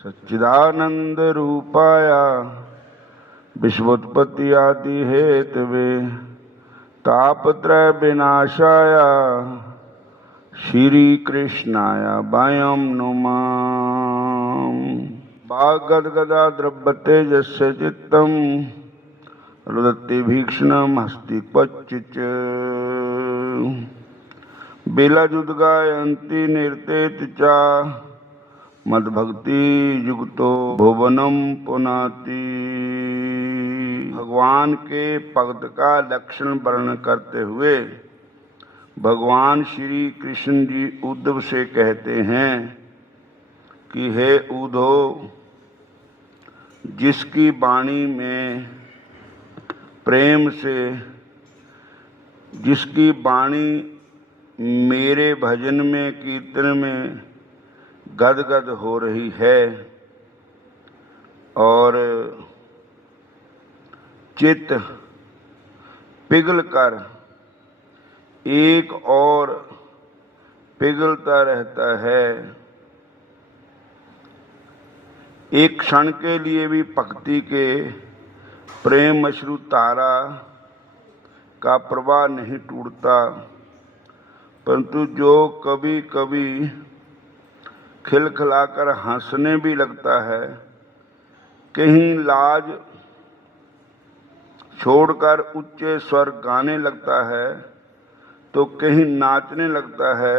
सच्चिदानंद रूपाय विश्वोत्पत्ति आदि हेतवे तापत्रय विनाशाय श्री कृष्णाय वयं नुमः। वाग्गद्गदा द्रव्यते यस्य चित्तं रुदति भीक्ष्णमस्ति क्वचित् बिलजुद्गायन्ति निर्तेति च मद्भक्ति युक्तो भुवनम पुनाति। भगवान के भक्त का लक्षण वर्णन करते हुए भगवान श्री कृष्ण जी उद्धव से कहते हैं कि हे उद्धव, जिसकी वाणी में प्रेम से, जिसकी वाणी मेरे भजन में कीर्तन में गदगद हो रही है और चित्त पिघलकर एक और पिघलता रहता है, एक क्षण के लिए भी भक्ति के प्रेम अश्रु तारा का प्रवाह नहीं टूटता, परंतु जो कभी कभी खिलखिलाकर हंसने भी लगता है, कहीं लाज छोड़कर उच्च स्वर गाने लगता है, तो कहीं नाचने लगता है।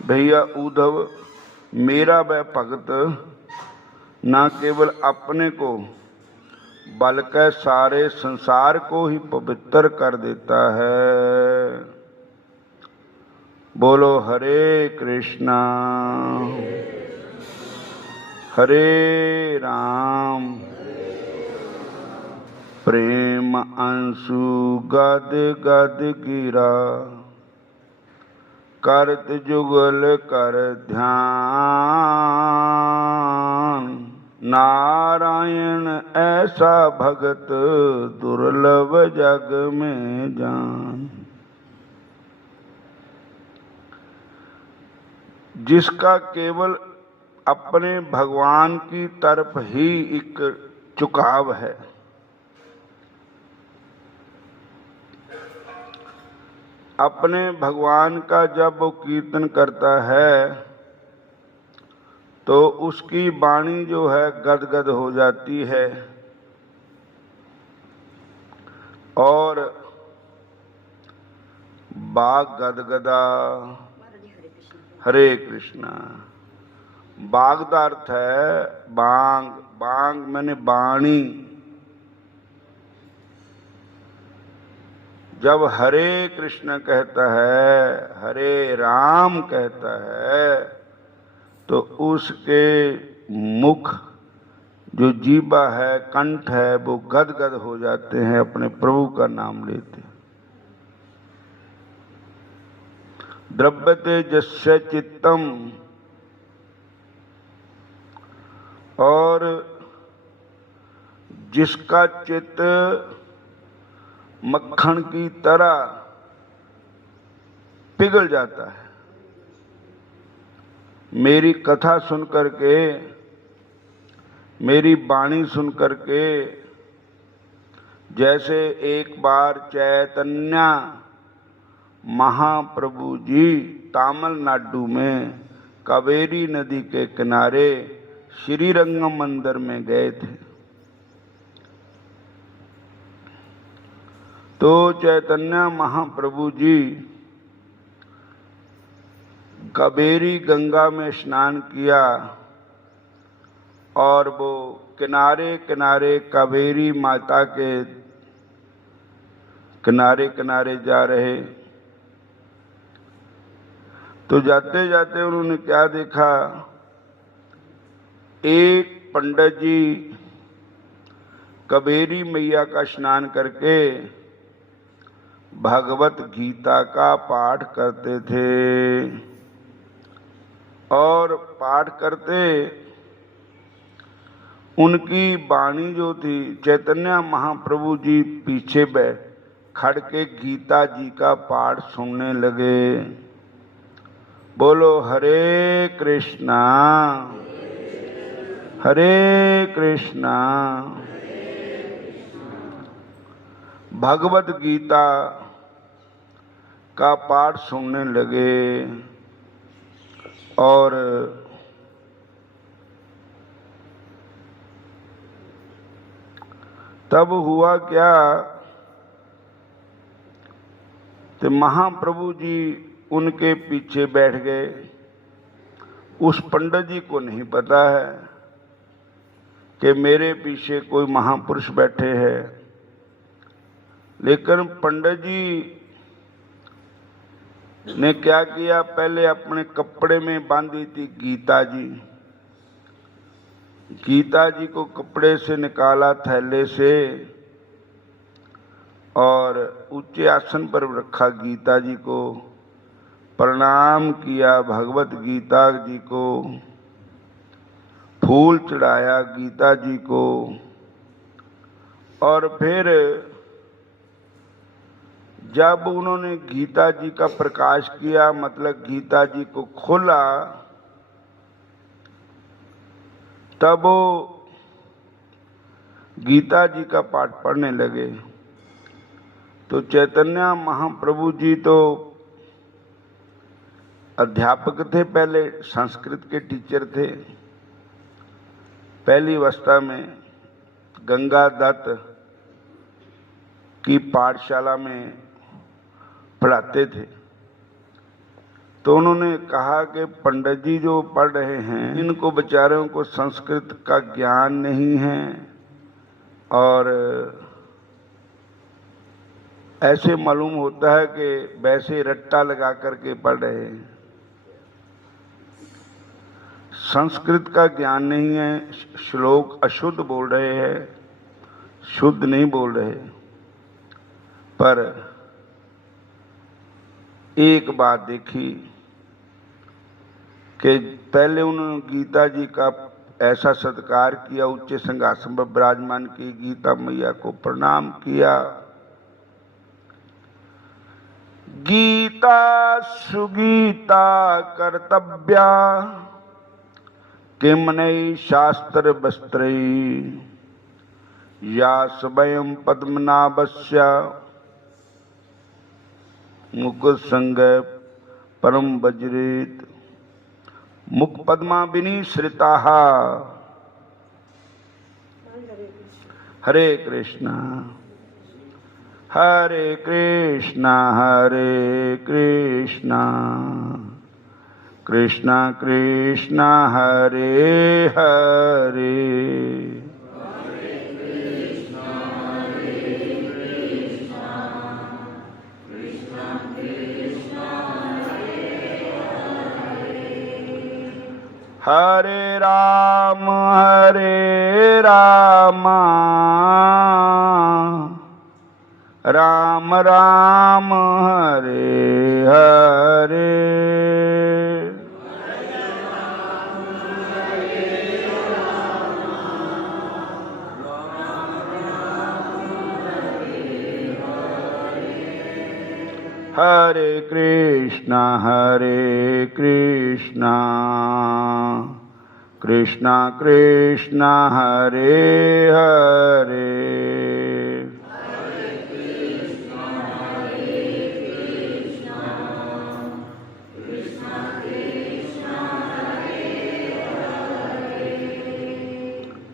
भैया उद्धव, मेरा वह भक्त न केवल अपने को बल्कि सारे संसार को ही पवित्र कर देता है। बोलो हरे कृष्णा हरे राम। प्रेम अंशु गद गद गिरा करत जुगल कर ध्यान। नारायण ऐसा भगत दुर्लभ जग में जान। जिसका केवल अपने भगवान की तरफ ही एक झुकाव है, अपने भगवान का जब वो कीर्तन करता है तो उसकी वाणी जो है गदगद हो जाती है और बाग गदगदा। हरे कृष्णा। बाग का अर्थ है बांग, बांग मैंने वाणी। जब हरे कृष्ण कहता है, हरे राम कहता है, तो उसके मुख जो जीवा है, कंठ है, वो गदगद हो जाते हैं, अपने प्रभु का नाम लेते हैं। द्रव्यते यस्य चित्तम, और जिसका चित्त मक्खन की तरह पिघल जाता है। मेरी कथा सुन करके, मेरी वाणी सुन करके, जैसे एक बार चैतन्य महाप्रभु जी तमिलनाडु में कावेरी नदी के किनारे श्रीरंगम मंदिर में गए थे, तो चैतन्य महाप्रभु जी कावेरी गंगा में स्नान किया और वो किनारे किनारे कावेरी माता के किनारे किनारे जा रहे। तो जाते जाते उन्होंने क्या देखा, एक पंडित जी कावेरी मैया का स्नान करके भगवत गीता का पाठ करते थे और पाठ करते उनकी वाणी जो थी, चैतन्य महाप्रभु जी पीछे खड़ के गीता जी का पाठ सुनने लगे। बोलो हरे कृष्णा हरे कृष्णा। भगवत गीता का पाठ सुनने लगे और तब हुआ क्या तो महाप्रभु जी उनके पीछे बैठ गए। उस पंडित जी को नहीं पता है कि मेरे पीछे कोई महापुरुष बैठे हैं, लेकिन पंडित जी ने क्या किया, पहले अपने कपड़े में बांधी थी गीता जी। गीता जी को कपड़े से निकाला थैले से और ऊंचे आसन पर रखा, गीता जी को प्रणाम किया, भगवत गीता जी को फूल चढ़ाया गीता जी को, और फिर जब उन्होंने गीता जी का प्रकाश किया, मतलब गीता जी को खोला, तब वो गीता जी का पाठ पढ़ने लगे। तो चैतन्य महाप्रभु जी तो अध्यापक थे, पहले संस्कृत के टीचर थे। पहली अवस्था में गंगा दत्त की पाठशाला में पढ़ाते थे। तो उन्होंने कहा कि पंडित जी जो पढ़ रहे हैं, इनको बेचारों को संस्कृत का ज्ञान नहीं है और ऐसे मालूम होता है कि वैसे रट्टा लगा करके पढ़ रहे हैं। संस्कृत का ज्ञान नहीं है, श्लोक अशुद्ध बोल रहे हैं, शुद्ध नहीं बोल रहे। पर एक बात देखी कि पहले उन्होंने गीता जी का ऐसा सत्कार किया, उच्च सिंहासन पर विराजमान की गीता मैया को प्रणाम किया। गीता सुगीता कर्तव्या किम नई शास्त्र वस्त्रई या स्वयं पद्मनाभस्य मुकुट संग परम वज्रेत मुख पद्मा विनिश्रिता। हरे कृष्णा हरे कृष्णा हरे कृष्णा कृष्णा कृष्णा हरे हरे। हरे राम राम राम हरे हरे। हरे कृष्णा कृष्णा कृष्णा हरे हरे।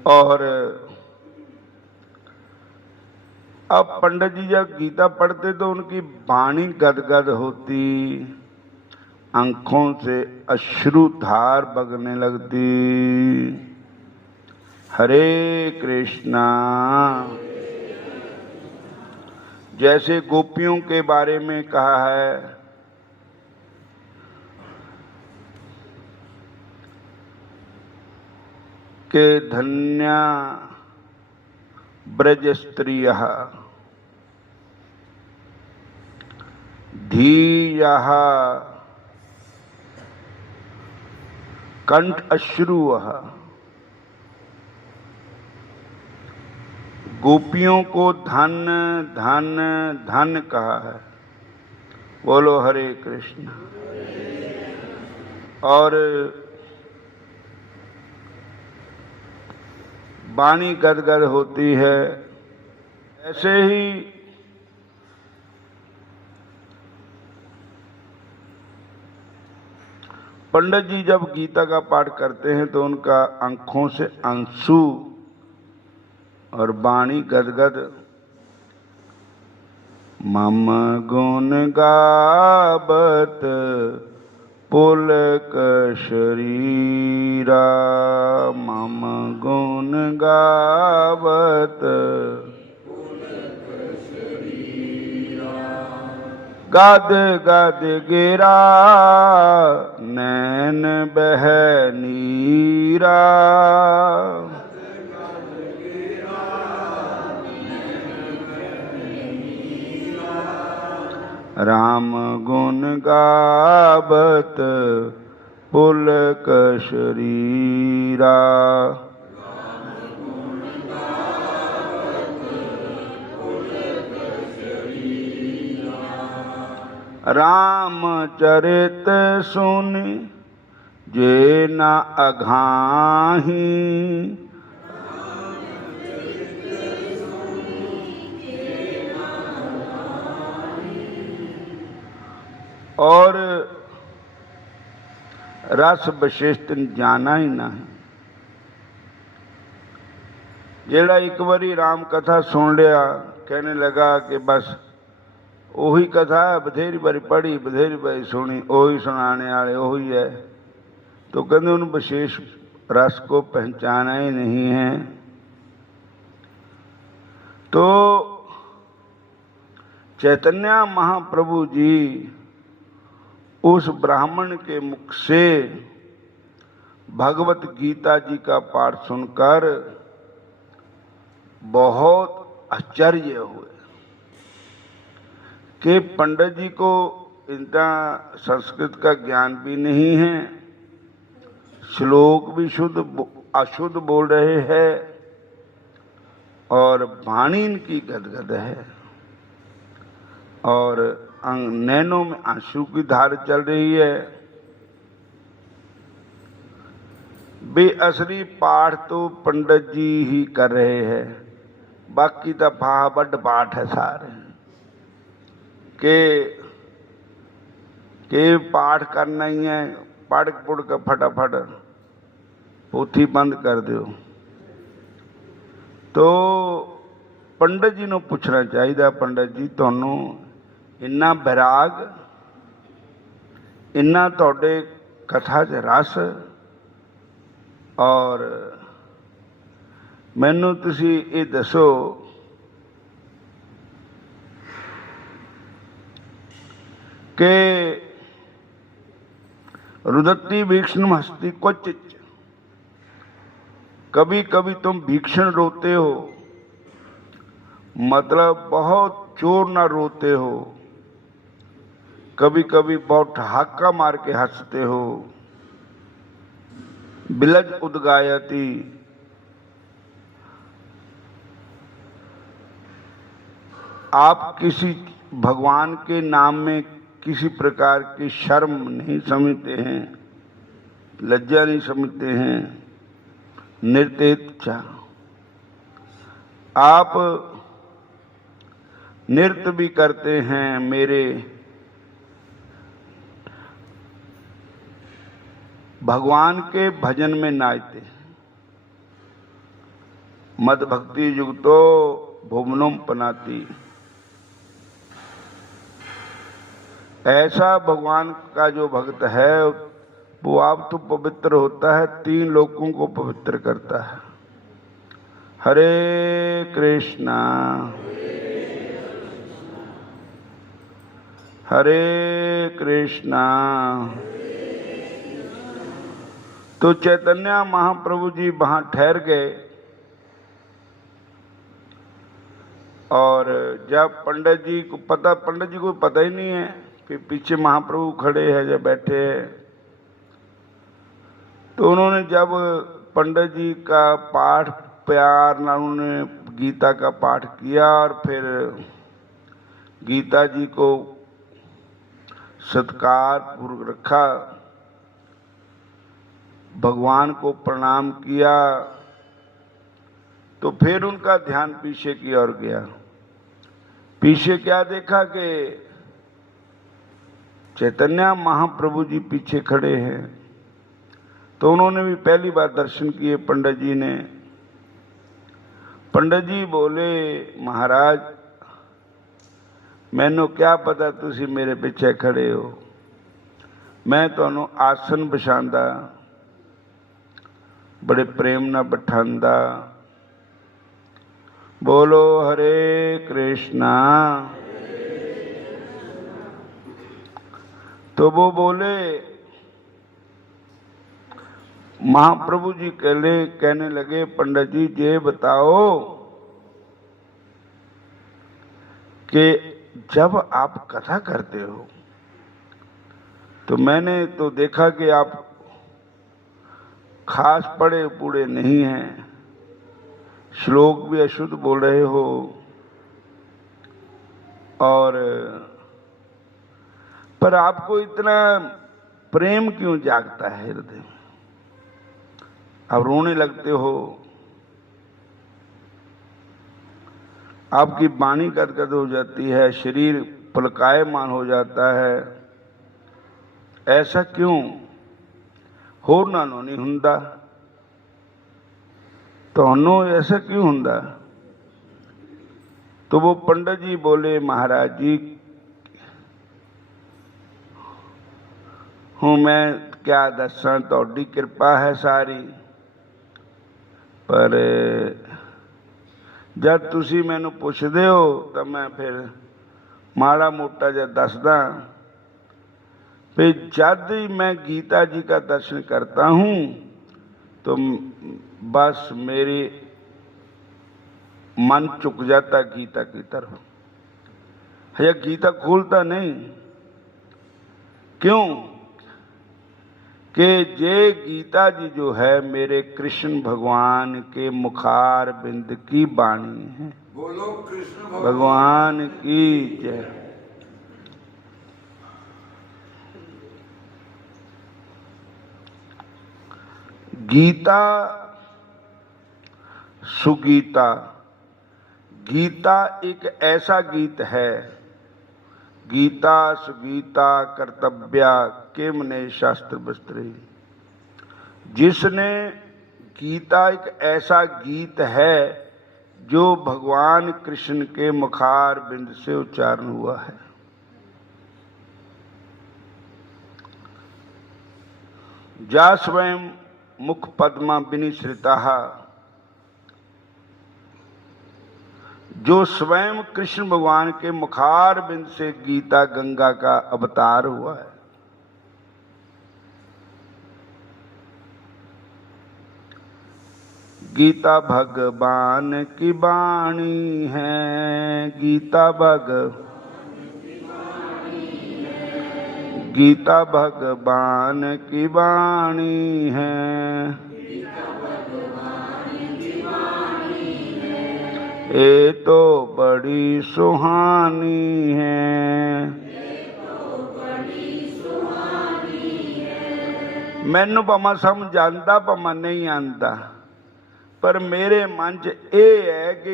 और अब पंडित जी जब गीता पढ़ते तो उनकी वाणी गदगद होती, आंखों से अश्रुधार बगने लगती। हरे कृष्णा। जैसे गोपियों के बारे में कहा है कि धन्या ब्रज स्त्रियः धीयः कंठ अश्रुवः। गोपियों को धन धन धन कहा है। बोलो हरे कृष्ण। और वाणी गदगद होती है। ऐसे ही पंडित जी जब गीता का पाठ करते हैं तो उनका आंखों से आंसू और वाणी गदगद। मम गुण गावत पुलक शरीरा, मम गुण गावत गद गद गिरा, नैन बह नीरा। राम गुण गावत पुलक शरीरा। राम चरित सुनि जे न अघाही, और रस विशेषत जाना ही नहीं। जेड़ा एक बारी राम कथा सुन लिया, कहने लगा कि बस ओही कथा बथेरी बारी पढ़ी, बथेरी बारी सुनी, ओही सुनाने वाले ओही है, तो कहते उन विशेष रस को पहचाना ही नहीं है। तो चैतन्य महाप्रभु जी उस ब्राह्मण के मुख से भगवत गीता जी का पाठ सुनकर बहुत आश्चर्य हुए कि पंडित जी को इतना संस्कृत का ज्ञान भी नहीं है, श्लोक भी शुद्ध अशुद्ध बोल रहे हैं और वाणी इनकी गदगद है और नैनों में आंसू की धार चल रही है। बेअसली पाठ तो पंडित जी ही कर रहे हैं, बाकी तो बड़ पाठ है सारे के पाठ करना ही है, पढ़ पुढ़ के फटाफट पोथी बंद कर दो। तो पंडित जी ਨੂੰ ਪੁੱਛਣਾ ਚਾਹੀਦਾ, पंडित जी ਤੁਹਾਨੂੰ इन्ना बैराग, इन्ना ਤੁਹਾਡੇ कथा च रस, और मैनू तुसी ये दसो कि रुदती भीक्षण हस्ती क्वचित, कभी कभी तुम भीक्षण रोते हो, मतलब बहुत जोर ना रोते हो, कभी कभी बहुत ठहाका मार के हंसते हो। बिलज उदगायती, आप किसी भगवान के नाम में किसी प्रकार की शर्म नहीं समझते हैं, लज्जा नहीं समझते हैं, निर्तेच्छा। आप नृत्य भी करते हैं, मेरे भगवान के भजन में नाचते। मद भक्ति युक्तो भुवनम पनाती, ऐसा भगवान का जो भक्त है वो आप तो पवित्र होता है, 3 लोगों को पवित्र करता है। हरे कृष्णा हरे कृष्णा। तो चैतन्य महाप्रभु जी वहाँ ठहर गए और जब पंडित जी को पता ही नहीं है कि पीछे महाप्रभु खड़े हैं या बैठे हैं, तो उन्होंने जब पंडित जी का पाठ प्यार ना, उन्होंने गीता का पाठ किया और फिर गीता जी को सत्कार पूर्वक रखा, भगवान को प्रणाम किया, तो फिर उनका ध्यान पीछे की ओर गया। पीछे क्या देखा कि चैतन्य महाप्रभु जी पीछे खड़े हैं। तो उन्होंने भी पहली बार दर्शन किए पंडित जी ने। पंडित जी बोले, महाराज मैनू क्या पता तुसी मेरे पीछे खड़े हो, मैं तुहानू आसन बिछांदा, बड़े प्रेम ना बिठांदा। बोलो हरे कृष्णा। तो वो बोले, महाप्रभु जी कहने लगे, पंडित जी ये बताओ कि जब आप कथा करते हो तो मैंने तो देखा कि आप खास पढ़े पूढ़े नहीं हैं, श्लोक भी अशुद्ध बोल रहे हो, और पर आपको इतना प्रेम क्यों जागता है हृदय में, आप रोने लगते हो, आपकी वाणी गदगद हो जाती है, शरीर पलकायमान हो जाता है, ऐसा क्यों? होरना नूं नहीं हुंदा, तुहानू ऐसा क्यों हुंदा? तो वो पंडित जी बोले, महाराज जी हूँ मैं क्या दसां, तुहाडी कृपा है सारी, पर जब तुसी मैनू पुछदे हो तो मैं फिर माड़ा मोटा जा दसदा। फिर जब मैं गीता जी का दर्शन करता हूँ तो बस मेरे मन चुक जाता गीता की तरफ, है गीता खोलता नहीं। क्यों? कि ये गीता जी जो है मेरे कृष्ण भगवान के मुखार बिंद की वाणी है। बोलो कृष्ण भगवान की जय। गीता सुगीता, गीता एक ऐसा गीत है, गीता सुगीता कर्तव्या किमने शास्त्र वस्त्रे, जिसने गीता एक ऐसा गीत है जो भगवान कृष्ण के मुखार बिंद से उच्चारण हुआ है। जा स्वयं मुख पद्मा विनिश्रिता, जो स्वयं कृष्ण भगवान के मुखार बिंद से गीता गंगा का अवतार हुआ है। गीता भगवान की वाणी है, गीता गीता भगवान की वाणी है, ये तो बड़ी सुहानी है। मैनू भावें समझ आंदा भावें नहीं आंदा, पर मेरे मन च ये है कि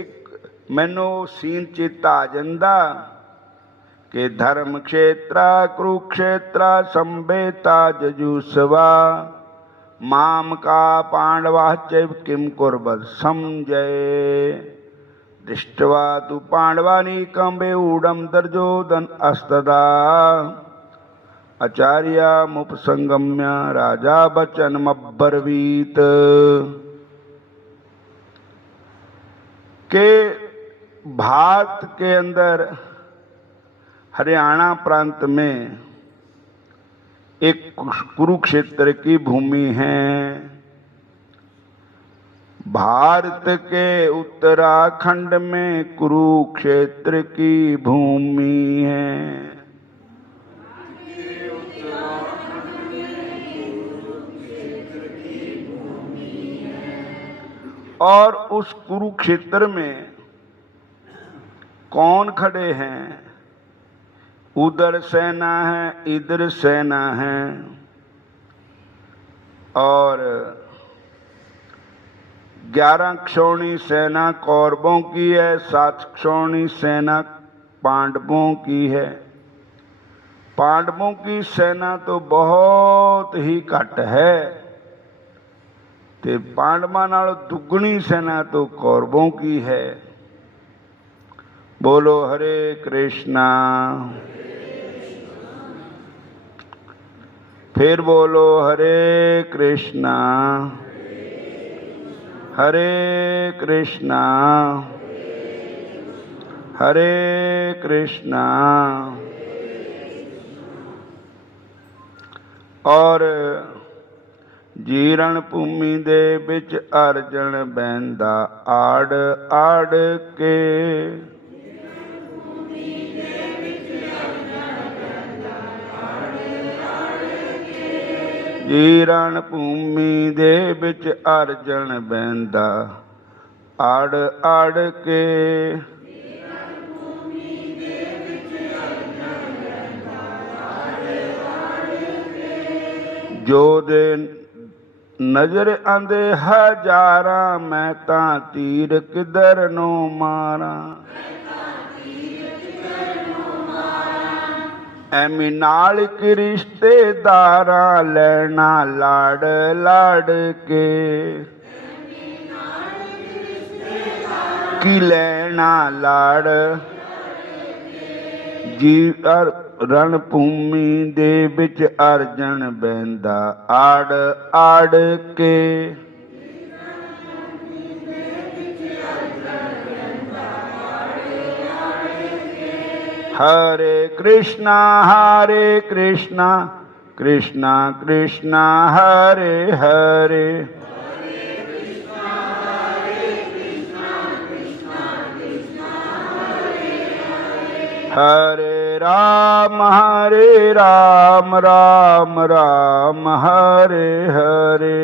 मैनू सीन चेता आ जांदा कि धर्म क्षेत्रा कुरुक्षेत्रा संबेता जजूसवा, माम का पांडवा चैव किम कुर्वत संजय, दृष्ट्वा तु पांडवानीकं बेऊढं दर्जोदन अस्तदा, आचार्यमुपसंगम्य राजा वचनमब्रवीत। के भारत के अंदर हरियाणा प्रांत में एक कुरुक्षेत्र की भूमि है। भारत के उत्तराखंड में कुरुक्षेत्र की भूमि है। और उस कुरुक्षेत्र में कौन खड़े हैं? उधर सेना है, इधर सेना है, और 11 क्षौणी सेना कौरवों की है, 7 क्षौणी सेना पांडवों की है। पांडवों की सेना तो बहुत ही घट है, ते पांडवां नालों दुगनी सेना तो कौरवों की है। बोलो हरे कृष्णा। फिर बोलो हरे कृष्णा हरे कृष्णा हरे कृष्णा। और जीरण भूमि दे विच अर्जन बहंदा आड़ आड़ के। जीरण भूमि दे विच अर्जन बहंदा आड़ आड़ के। जो दे नजर आंदे हजारा, मैं तां तीर किधर नो मारा। एमी नाल कि रिश्तेदारा, लैना लाड़ लाड़ के। कि लैना लाड़ जी रण भूमि दे विच अर्जन बहंदा आड़ आड़ के। हरे कृष्णा कृष्णा कृष्णा हरे हरे। हरे राम राम राम हरे हरे।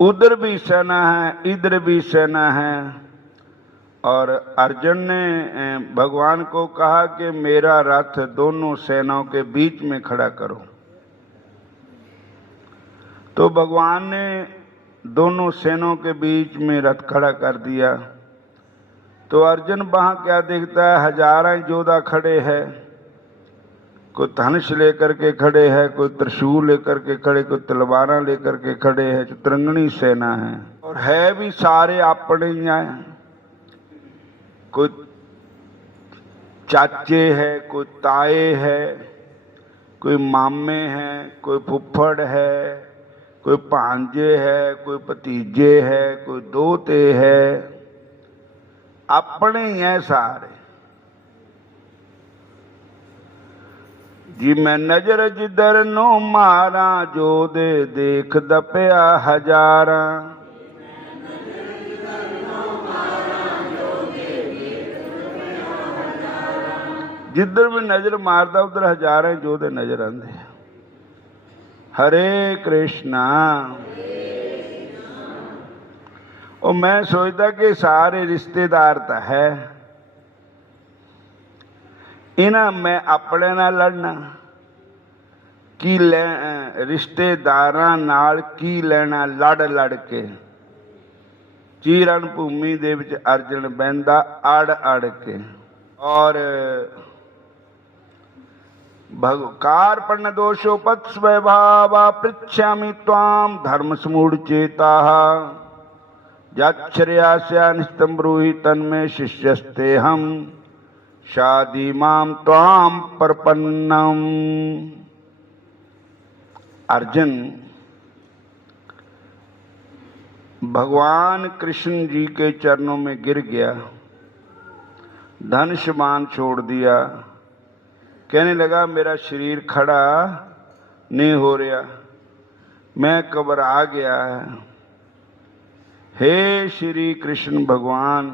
उधर भी सेना है, इधर भी सेना है। और अर्जुन ने भगवान को कहा कि मेरा रथ दोनों सेनाओं के बीच में खड़ा करो। तो भगवान ने दोनों सेनाओं के बीच में रथ खड़ा कर दिया। तो अर्जुन वहां क्या देखता है, हजारों योद्धा खड़े हैं। कोई धनुष लेकर के खड़े हैं, कोई त्रिशूल लेकर के खड़े, कोई तलवारा लेकर के खड़े हैं। चतुरंगनी सेना है और है भी सारे अपने ही हैं। कोई चाचे है, कोई ताए है, कोई मामे हैं, कोई फुफ्फड़ है, कोई भांजे है, कोई भतीजे है, कोई दोते है। अपने ही है सारे जी। मैं नजर जिधर नो मारा, जो दे देख दपिया हजारा। जिधर भी नजर मारदा उधर हजारों जोधे नजर आंदे। हरे कृष्णा। और मैं सोचता कि सारे रिश्तेदार तो है, इन्हां मैं अपने नाल लड़ना की रिश्तेदारां नाल की लेना लड़ लड़ के। चीरण भूमि दे विच अर्जन बहंदा अड़ अड़ के। और भगकार दोषोपत स्वभावा, पृच्छामि त्वाम धर्म समूढ़ चेता। जाच्छ्रयास्या निष्टम ब्रूहि तन्मे शिष्यस्ते हम, शादी माम त्वाम प्रपन्नम। अर्जुन भगवान कृष्ण जी के चरणों में गिर गया, धनुष्मान छोड़ दिया। कहने लगा मेरा शरीर खड़ा नहीं हो रहा, मैं घबरा गया। हे श्री कृष्ण भगवान,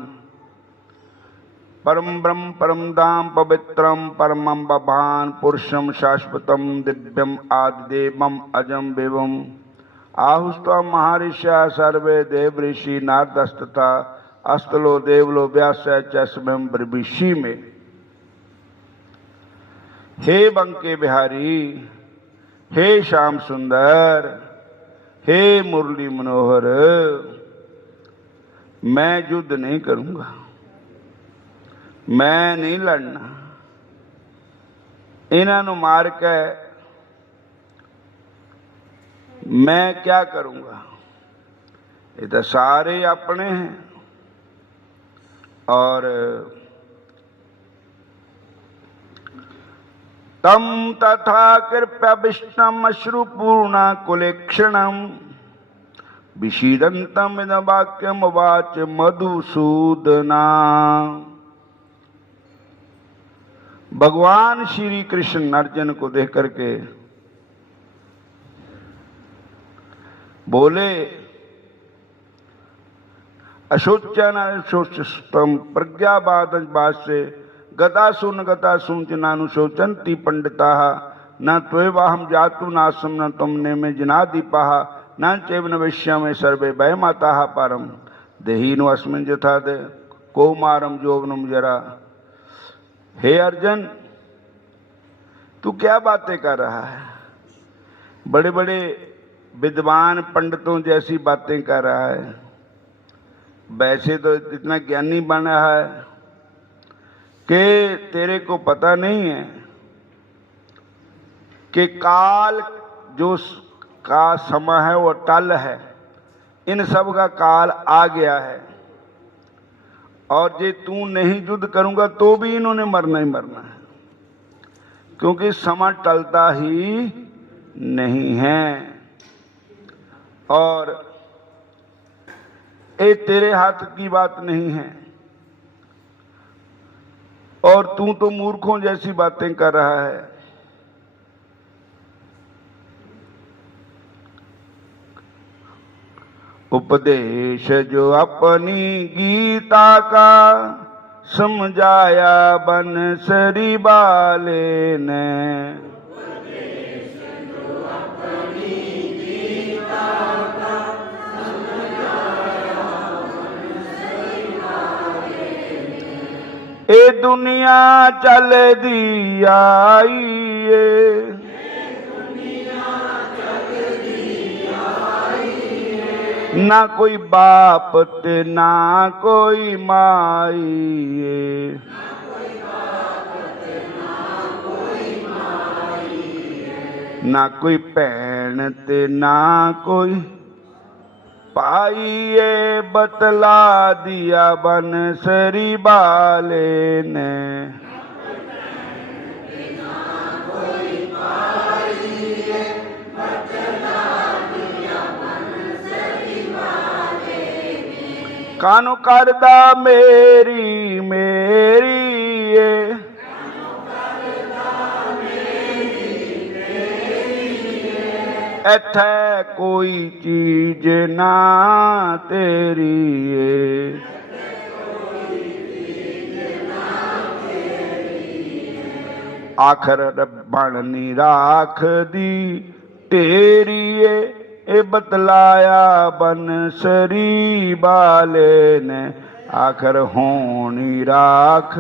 परम ब्रह्म परम धाम पवित्रम परमं बभान पुरुषम शाश्वतम दिव्यम आदिदेवम अजम विभम। आहुस्त्वा महर्षिया सर्वे देव ऋषि नारदस्तथा अस्तलो देवलो व्यास च स्वयं ब्रवीषि में। हे बंके बिहारी, हे श्याम सुंदर, हे मुरली मनोहर, मैं युद्ध नहीं करूंगा, मैं नहीं लड़ना। इन्हां नूं मार के मैं क्या करूंगा? ये तो सारे अपने हैं। और तम तथा कृप्यविष्टम अश्रुपूर्णा कुलेक्षणम विशीदंतम इदं वाक्यम वाच मधुसूदना। भगवान श्री कृष्ण अर्जुन को देख करके बोले, अशोचन अशोचस्तम प्रज्ञावादं भाष्ये गतासून गतासून च नानुशोचन्ति पंडिताः न त्वेवाहं जातु नासं न त्वं नेमे जनादीपाः न चैव न वैश्यामे सर्वे वयमाताः पारं देहिनो अस्मिन् यथा दे कौमारं यौवनं जरा। हे अर्जुन, तू क्या बातें कर रहा है? बड़े बड़े विद्वान पंडितों जैसी बातें कर रहा है। वैसे तो इतना ज्ञानी बना है कि तेरे को पता नहीं है कि काल जो का समय है वो टल है, इन सब का काल आ गया है। और जे तू नहीं युद्ध करूंगा तो भी इन्होंने मरना ही मरना है, क्योंकि समय टलता ही नहीं है। और ये तेरे हाथ की बात नहीं है। और तू तो मूर्खों जैसी बातें कर रहा है। उपदेश जो अपनी गीता का समझाया बंसरी बाले ने, ए दुनिया चल दी आई, ना कोई बाप ते ना कोई माई, ना कोई भैन ते ना कोई पाइए, बतला दिया बंसरी बाले ने। कानू करदा मेरी मेरी ये, इत्थे कोई चीज ना तेरी है। आखर बननी राख दी तेरी है, ए बतलाया बंसरी बाले ने। आखर होनी राख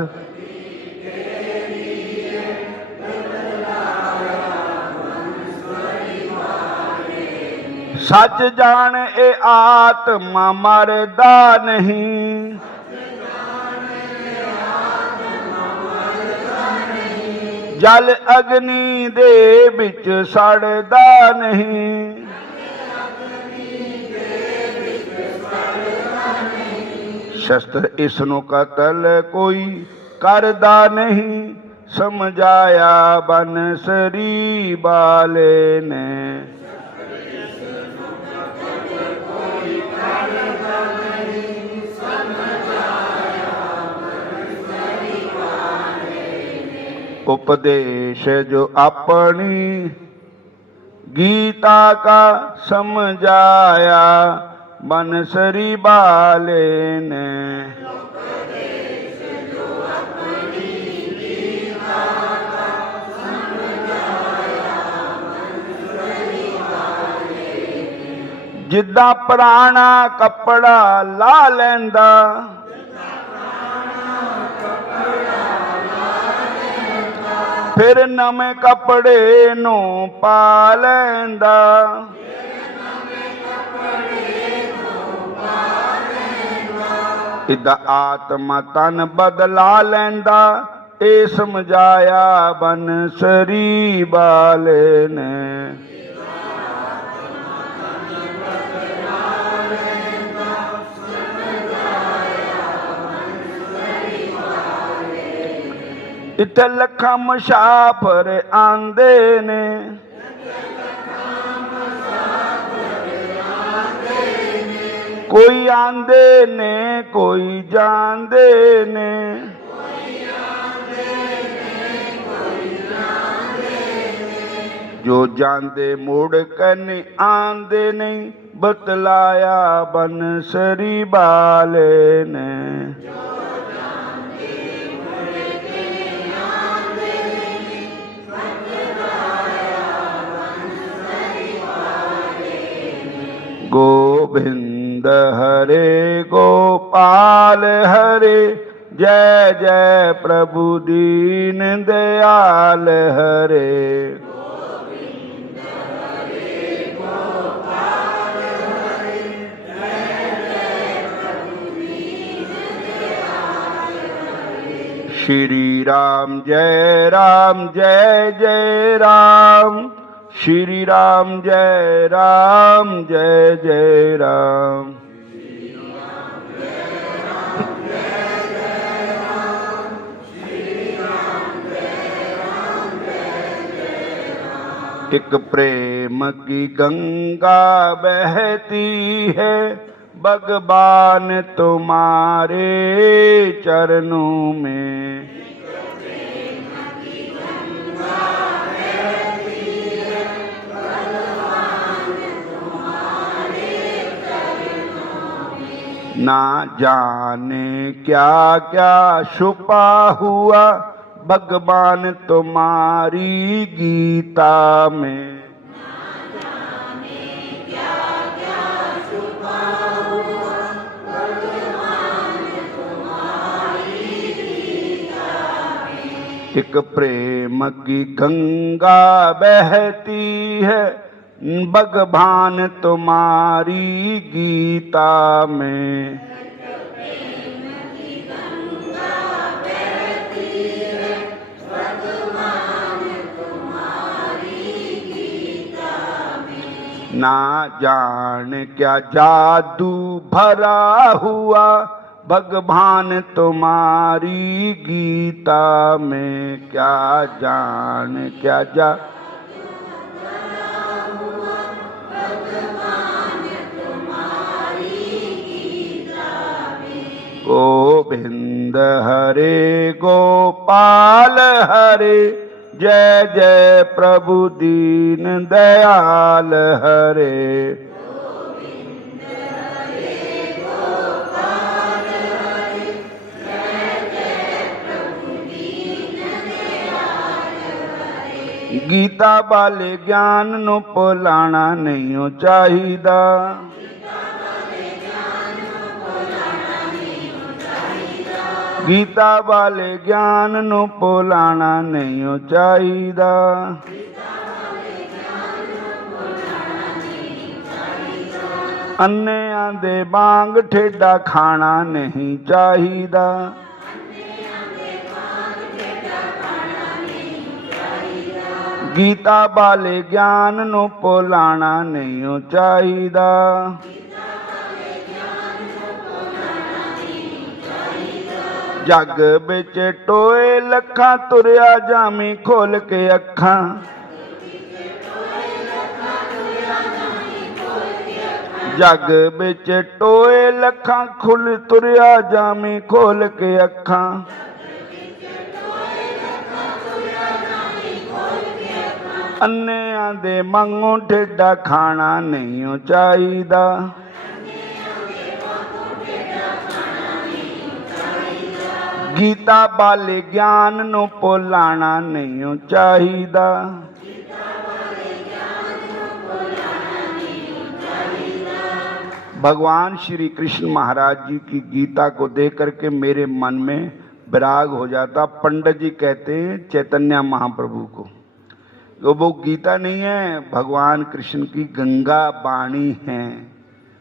सच जान ए आत्मा मरदा नहीं, जल अग्नि दे बिच सड़दा नहीं। शस्त्र इसनु कतल कोई करदा नहीं, समझाया बंसरी बाले ने। उपदेश जो अपनी गीता का समझाया बंसरी बाले ने। जिद्दां पुराना कपड़ा ला लैंदा, ਫਿਰ ਨਵੇਂ ਕੱਪੜੇ ਨੂੰ ਪਾ ਲੈਂਦਾ। ਇਦਾ ਆਤਮਾ ਤਨ ਬਦਲਾ ਲੈਂਦਾ। ਇਹ ਸਮਝਾਇਆ ਬੰਸਰੀ ਬਾਲੇ ਨੇ। ਇੱਥੇ ਲੱਖਾਂ ਮੁਸਾਫਰ ਆਂਦੇ ਨੇ। ਕੋਈ ਆਂਦੇ ਨੇ ਕੋਈ ਜਾਂਦੇ ਨੇ। ਜੋ ਜਾਂਦੇ ਮੁੜ ਕੇ ਨਹੀਂ ਆਂਦੇ ਨਹੀਂ। ਬਤਲਾਇਆ ਬੰਸਰੀ ਬਾਲੇ ਨੇ। गोविंद हरे गोपाल हरे जय जय प्रभु दीन दयाल हरे। गोविंद हरे गोपाल हरे जय जय प्रभु दीन दयाल हरे। श्री राम जय राम श्री राम जय जय राम। एक प्रेम की गंगा बहती है। भगवान तुम्हारे चरणों में। ना जाने क्या क्या छुपा हुआ भगवान तुम्हारी गीता में। एक प्रेम की गंगा बहती है। भगवान तुम्हारी गीता में। ना जान क्या जादू भरा हुआ भगवान तुम्हारी गीता में। क्या जान क्या गोविंद हरे गोपाल हरे जय जय प्रभु दीन दयाल हरे। गोविंद हरे गोपाल हरे जय जय प्रभु दीन दयाल हरे। गीता वाले ज्ञान नूं भुलाना नहीं चाहिदा। गीता वाले ज्ञान नूं भुलाना नहीं चाहिदा। अन्नियां दे वांग ठेडा खाना नहीं चाहिदा। गीता वाले ज्ञान नूं भुलाना नहीं चाहिदा। जग बिच टोए लखां तुरिया जामी खोल के अखां। जग बिच टोए लखां खुल तुरिया जामी खोल के अखां। अन्नियां दे मंगों ठेडा खाना नहीं चाहिदा। गीता वाले ज्ञान नूं भुलाना नहीं चाहिदा। भगवान श्री कृष्ण महाराज जी की गीता को देख करके मेरे मन में विराग हो जाता। पंडित जी कहते हैं चैतन्य महाप्रभु को, वो गीता नहीं है, भगवान कृष्ण की गंगा वाणी है।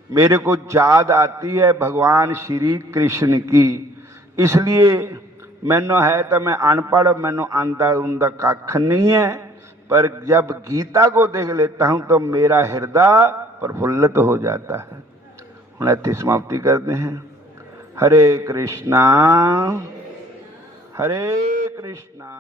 मेरे को याद आती है भगवान श्री कृष्ण की, इसलिए मैनू है तो मैं अनपढ़, मैनू आंदा उंदा कख नहीं है, पर जब गीता को देख लेता हूं तो मेरा हृदय प्रफुल्लित हो जाता है। हम इतनी समाप्ति करते हैं। हरे कृष्णा हरे कृष्णा।